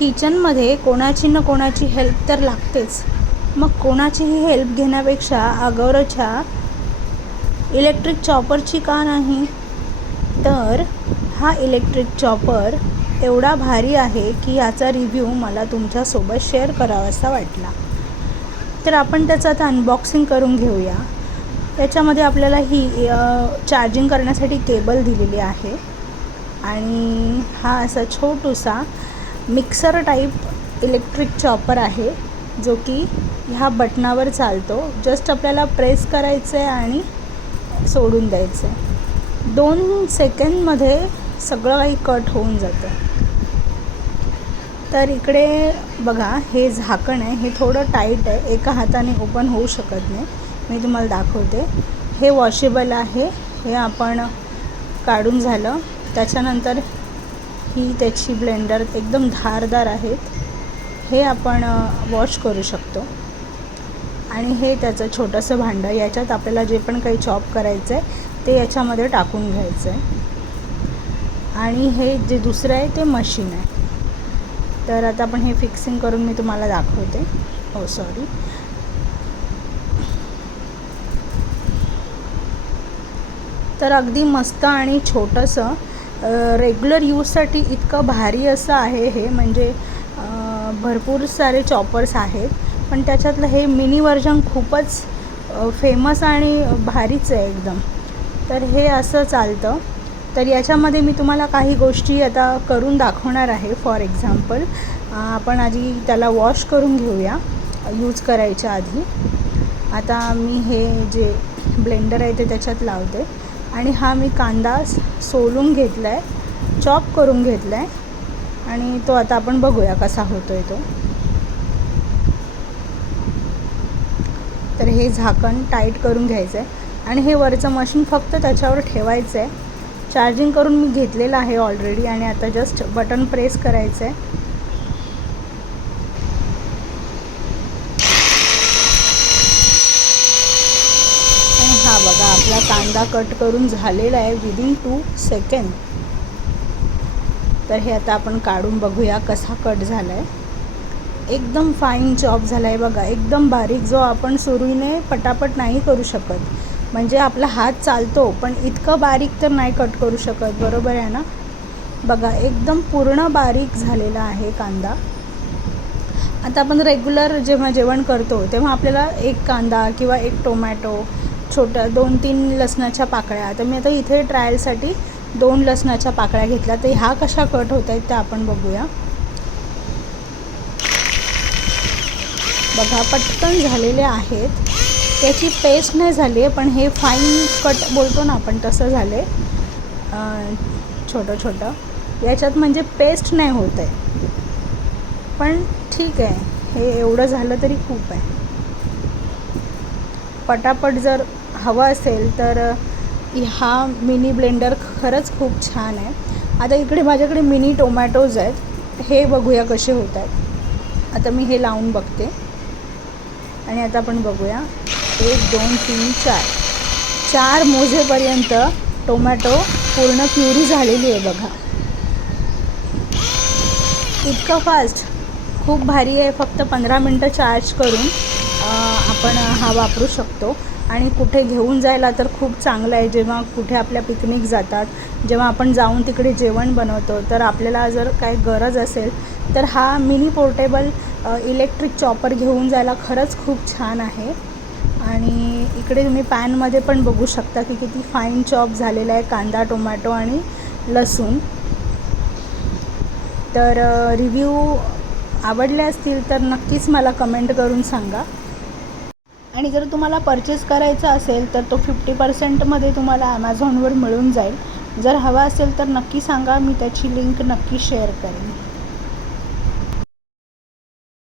किचनमध्ये कोणाची न कोणाची हेल्प तर लागतेच. मग कोणाचीही हेल्प घेण्यापेक्षा अगोरच्या इलेक्ट्रिक चॉपरची का नाही. तर हा इलेक्ट्रिक चॉपर एवढा भारी आहे की याचा रिव्ह्यू मला तुमच्यासोबत शेअर करावासा वाटला. तर आपण त्याचं आता अनबॉक्सिंग करून घेऊया. त्याच्यामध्ये आपल्याला ही चार्जिंग करण्यासाठी केबल दिलेली आहे आणि हा असा छोटूसा मिक्सर टाईप इलेक्ट्रिक चॉपर आहे जो की ह्या बटनावर चालतो. जस्ट आपल्याला प्रेस करायचं आहे आणि सोडून द्यायचं आहे. 2 सेकंदमध्ये सगळं काही कट होऊन जातं. तर इकडे बघा, हे झाकण आहे, हे थोडं टाईट आहे, एका हाताने ओपन होऊ शकत नाही. मी तुम्हाला दाखवते. हे वॉशेबल आहे. हे आपण काढून झालं त्याच्यानंतर ही त्याची ब्लेंडर एकदम धारदार आहेत. हे आपण वॉश करू शकतो. आणि हे त्याचं छोटंसं भांडं, याच्यात आपल्याला जे पण काही चॉप करायचं आहे ते याच्यामध्ये टाकून घ्यायचं आहे. आणि हे जे दुसरं आहे ते मशीन आहे. तर आता आपण हे फिक्सिंग करून मी तुम्हाला दाखवते. सॉरी. तर अगदी मस्त आणि छोटंसं रेग्युलर यूजसाठी इतकं भारी असं आहे हे. म्हणजे भरपूर सारे चॉपर्स आहेत पण त्याच्यातलं हे मिनी व्हर्जन खूपच फेमस आणि भारीच आहे एकदम. तर हे असं चालतं. तर याच्यामध्ये मी तुम्हाला काही गोष्टी आता करून दाखवणार आहे. फॉर एक्झाम्पल आपण आधी त्याला वॉश करून घेऊया यूज करायच्या आधी. आता मी हे जे ब्लेंडर आहे ते त्याच्यात लावते आणि हा मी कांदा सोलून घेतला आहे, चॉप करून घेतला आहे आणि तो आता आपण बघूया कसा होतो आहे तो. तर हे झाकण टाईट करून घ्यायचं आहे आणि हे वरचं मशीन फक्त त्याच्यावर ठेवायचं आहे. चार्जिंग करून मी घेतलेलं आहे ऑलरेडी आणि आता जस्ट बटन प्रेस करायचं आहे. आणि हा बघा, आपला कांदा कट करून झालेला आहे विदिन 2 सेकंद. तर हे आता आपण काढून बघूया कसा कट झाला आहे. एकदम फाईन चॉप झाला आहे बघा, एकदम बारीक, जो आपण सुरीने पटापट नाही करू शकत. म्हणजे आपला हात चालतो पण इतकं बारीक तर नाही कट करू शकत, बरोबर आहे ना. बघा एकदम पूर्ण बारीक झालेला आहे कांदा. आता आपण रेग्युलर जेव्हा जेवण करतो तेव्हा आपल्याला एक कांदा किंवा एक टोमॅटो, छोट्या 2-3 लसणाच्या पाकळ्या. तर मी आता इथे ट्रायलसाठी 2 लसणाच्या पाकळ्या घेतल्या. तर ह्या कशा कट होत आहेत त्या आपण बघूया. बघा पटकन झालेले आहेत. त्याची पेस्ट नाही झाली आहे पण हे फाईन कट बोलतो ना आपण तसं झालं आहे छोटं छोटं. याच्यात म्हणजे पेस्ट नाही होत आहे पण ठीक आहे, हे एवढं झालं तरी खूप आहे. पटापट जर हवा असेल तर हा मिनी ब्लेंडर खरंच खूप छान आहे. आता इकडे माझ्याकडे मिनी टोमॅटोज आहेत, हे बघूया कसे होत आहेत. आता मी हे लावून बघते आणि आता आपण बघूया. 1 2 3 4 मोजेपर्यंत टोमॅटो पूर्ण प्युरी झालेली आहे बघा. इतकं फास्ट, खूप भारी आहे. फक्त 15 मिनटं चार्ज करून आपण हा वापरू शकतो आणि कुठे घेऊन जायला तर खूप चांगलं आहे. जेव्हा कुठे आपल्या पिकनिक जातात, जेव्हा आपण जाऊन तिकडे जेवण बनवतो, तर आपल्याला जर काही गरज असेल तर हा मिनी पोर्टेबल इलेक्ट्रिक चॉपर घेऊन जायला खरंच खूप छान आहे. आणि इकडे तुम्ही पॅनमध्ये पण बघू शकता की किती फाईन चॉप झालेला आहे कांदा, टोमॅटो आणि लसूण. तर रिव्ह्यू आवडले असतील तर नक्कीच मला कमेंट करून सांगा. आणि जर तुम्हाला परचेस करायचा असेल तर तो 50% तुम्हाला ॲमेझॉनवर मिळून जाईल. जर हवा असेल तर नक्की सांगा, मी त्याची लिंक नक्की शेअर करेन.